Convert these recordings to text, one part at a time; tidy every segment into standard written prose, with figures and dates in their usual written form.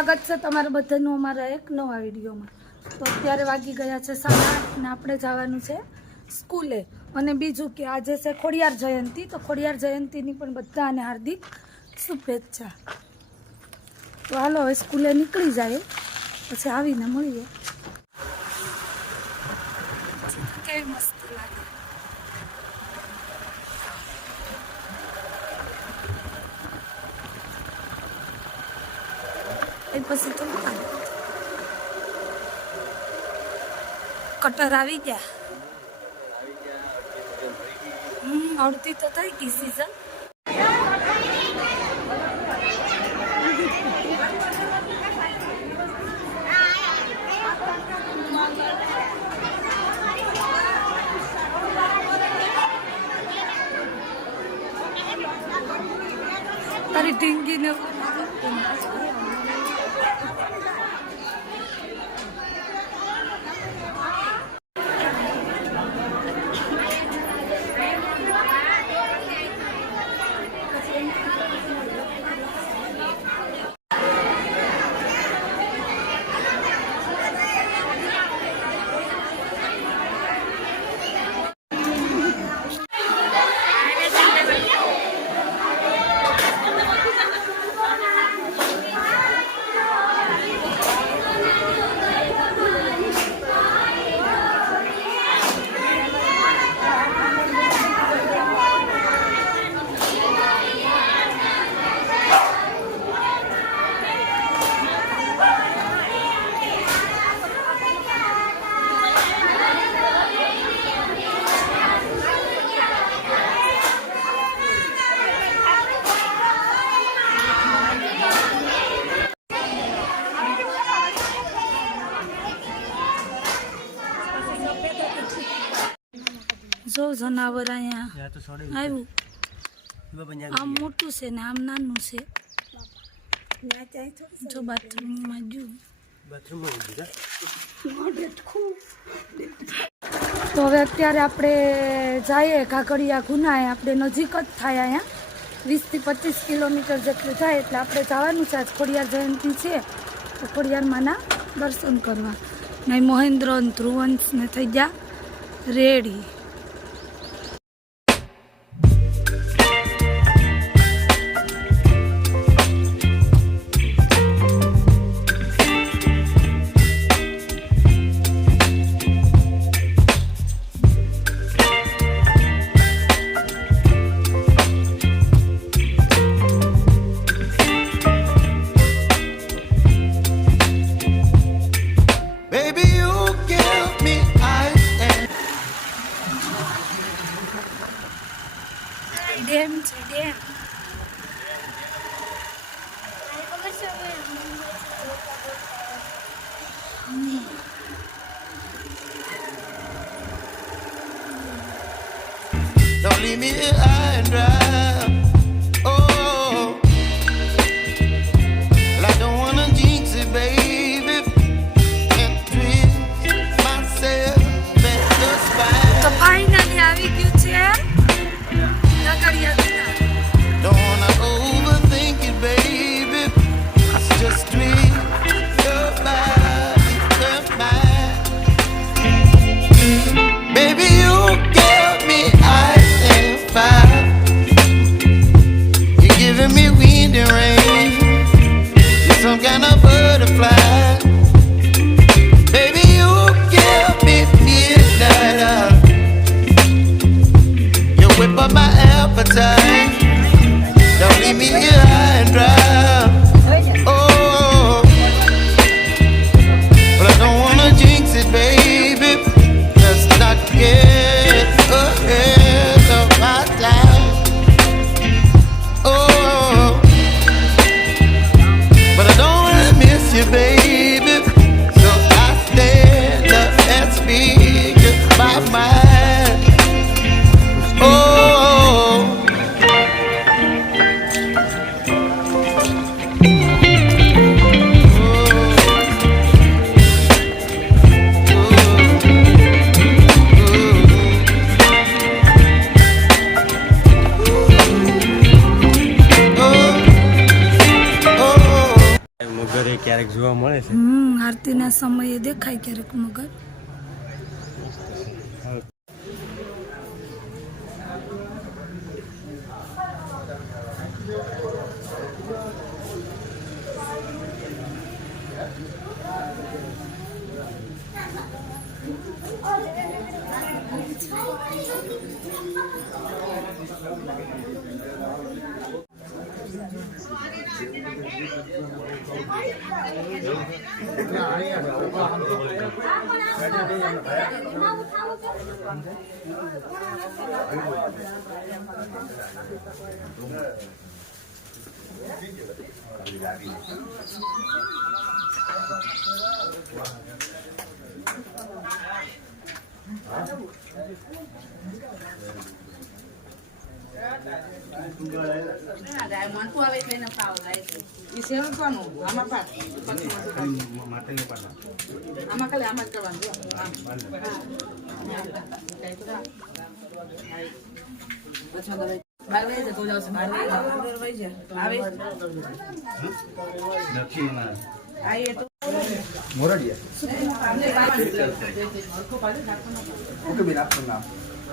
સ્વાગત છે તમારા બધાનું અમારા એક નવા વિડીયોમાં। તો અત્યારે વાગી ગયા છે 8:30 અને આપણે જવાનું છે સ્કૂલે। અને બીજું કે આજે છે ખોડિયાર જયંતિ, તો ખોડિયાર જયંતિની પણ બધાને હાર્દિક શુભેચ્છા। તો હાલો હવે સ્કૂલે નીકળી જાય, પછી આવીને મળીએ। કેવી મસ્ત લાગે। પછી તો કટર આવી ગયા। આવડતી તો થઈ ગઈ સીઝન। તારી ઢીંગીને જો જનાવર અહીંયા આવ્યું। આમ મોટું છે ને આમ નાનું છે। જો બાથરૂમમાં ગયું। તો હવે અત્યારે આપણે જઈએ કાગડિયા ગુનાએ। આપણે નજીક જ થાય, અહીંયા 20 થી 25 કિલોમીટર જેટલું થાય। એટલે આપણે જવાનું છે, આજ ખોડિયાર જયંતિ છે તો ખોડિયાર માના દર્શન કરવા। ને મહેન્દ્ર અને ધ્રુવંશ ને થઈ ગયા રેડી। ડેમ છે dam. Don't leave me here high and dry. Oh, well, I don't wanna jinx it, baby, and twist myself at the spine. તો ફાઇનલી આવી ગયું છે કાગડિયા ગુના। Don't wanna overthink it, baby. It's just twist your body and mine. Baby, you give me ice and fire. ક્યારેક જોવા મળે છે. આરતીના સમયે દેખાય ક્યારેક મગર.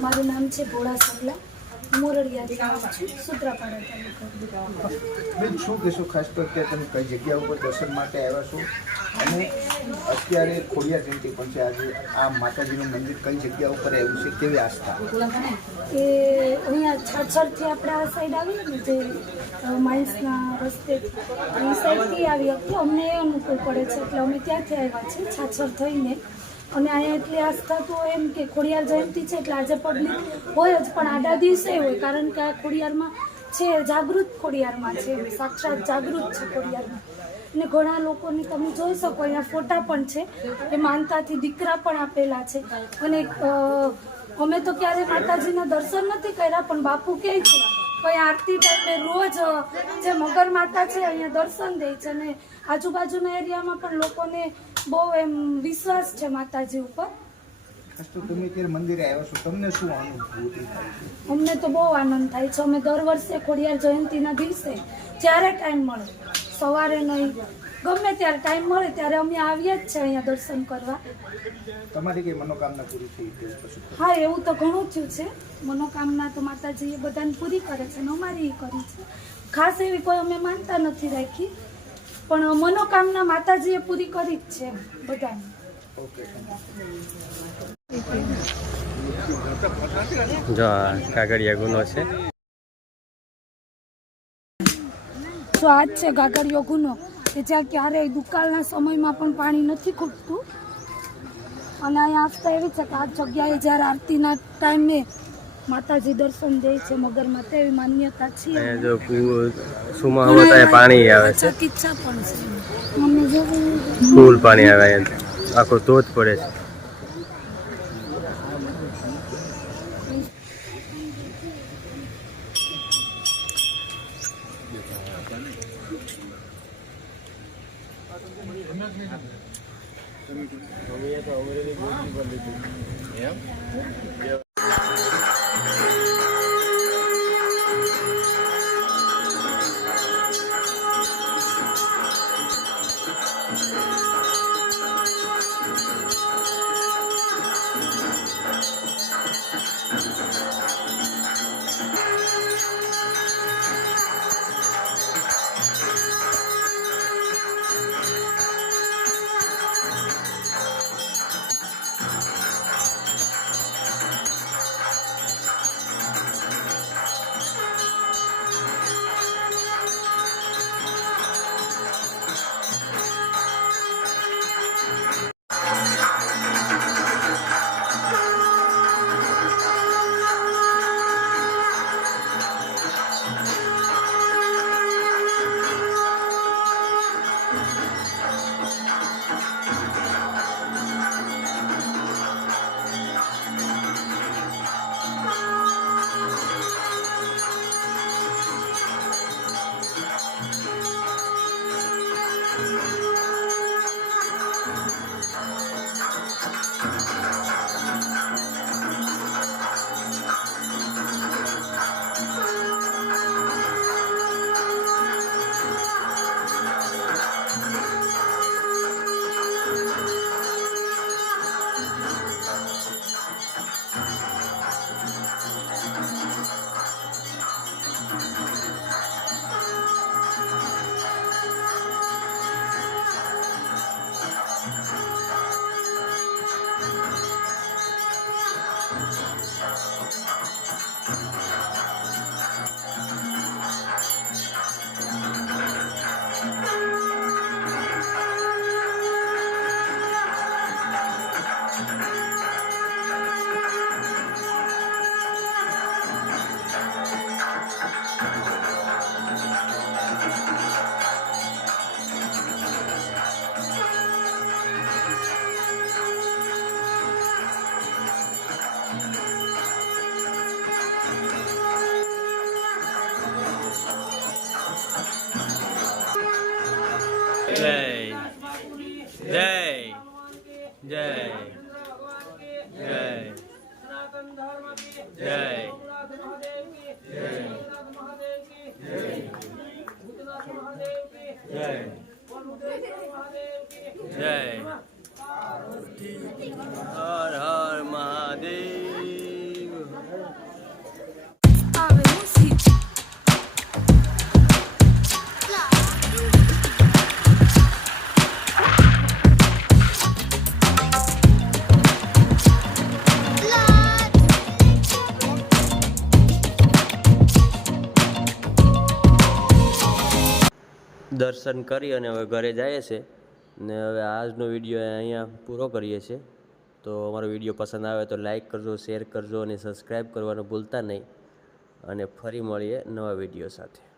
મારું નામ છે ભોળા સગલા, મોરડિયા સૂત્રાપાડા તાલુકા. બેન, શું કહેશો ખાસ તો કે તમે કઈ જગ્યા ઉપર દર્શન માટે આવ્યા છો અને અત્યારે ખોડિયાર જયંતિ પણ છે, આજે આ માતાજીનું મંદિર કઈ જગ્યા ઉપર આવ્યું છે, કેવી આસ્થા? એ અહીંયા છાછરથી આપણે આ સાઈડ આવીએ ને, જે માઇન્સના રસ્તે એ સાઈડથી આવી હતી, અમને એ અનુકૂળ પડે છે એટલે અમે ત્યાંથી આવ્યા છીએ છાછર થઈને. અને અહીંયા એટલી આસ્થા તો એમ કે ખોડિયાર જયંતિ છે એટલે આજે પબ્લિક હોય જ, પણ આડા દિવસે હોય, કારણ કે આ ખોડિયારમાં છે, જાગૃત ખોડિયારમાં છે, સાક્ષાત જાગૃત છે ખોડિયારમાં. અને ઘણા લોકોને તમે જોઈ શકો અહીંયા ફોટા પણ છે, એ માનતાથી દીકરા પણ આપેલા છે. અને અમે તો ક્યારે માતાજીના દર્શન નથી કર્યા, પણ બાપુ કહે છે કોઈ આરતી ટાઈમે રોજ જે મગર માતા છે અહીંયા દર્શન દે છે. અને આજુબાજુના એરિયામાં પણ લોકોને બહુ એમ વિશ્વાસ છે માતાજી ઉપર. ખાસ તો તમે અત્યારે મંદિરે આવ્યા છો, તમને શું અનુભૂતિ થાય છે? અમને તો બહુ આનંદ થાય છે. અમે દર વર્ષે ખોડિયાર જયંતિના દિવસે જ્યારે ટાઈમ મળે, સવારે નહીં ગમે ત્યારે ટાઈમ મળે ત્યારે અમે આવીએ જ છે અહીંયા દર્શન કરવા. તમારી કઈ મનોકામના પૂરી થઈ ગઈ પછી? હા, એવું તો ઘણું થયું છે. મનોકામના તો માતાજી એ બધાને પૂરી કરે છે, અને અમારી એ કરી છે. ખાસ એવી કોઈ અમે માનતા નથી રાખી, પણ મનોકામના માતાજીએ પૂરી કરી જ છે બધાને. ઓકે. જો આ કાગળિયા ગુનો છે. જો આ જ છે ગાગડિયો ગુનો, કે જ્યાં ક્યારેય દુકાળના સમયમાં પણ પાણી નથી ખૂટતું. અને અહીંયા આસ્થા એવી છે કે આ જગ્યાએ જ્યારે આરતીના ટાઈમે માતાજી દર્શન દે છે મગર માતા, એવી માન્યતા છે. અહીંયા જો સુમા હોતા પાણી આવે છે, કિચ્છા પણ છે. અમને જોવું ફૂલ પાણી આવે, આખો ધોધ પડે છે. જય હર હર મહાદેવ. આવે મુસી દર્શન કરી અને હવે ઘરે જઈએ છે ને હવે આજનો વિડીયો અહીંયા પૂરો કરીએ છીએ. તો અમારો વિડીયો પસંદ આવે તો લાઈક કરજો, શેર કરજો અને સબસ્ક્રાઈબ કરવાનું ભૂલતા નહીં. અને ફરી મળીએ નવા વિડીયો સાથે.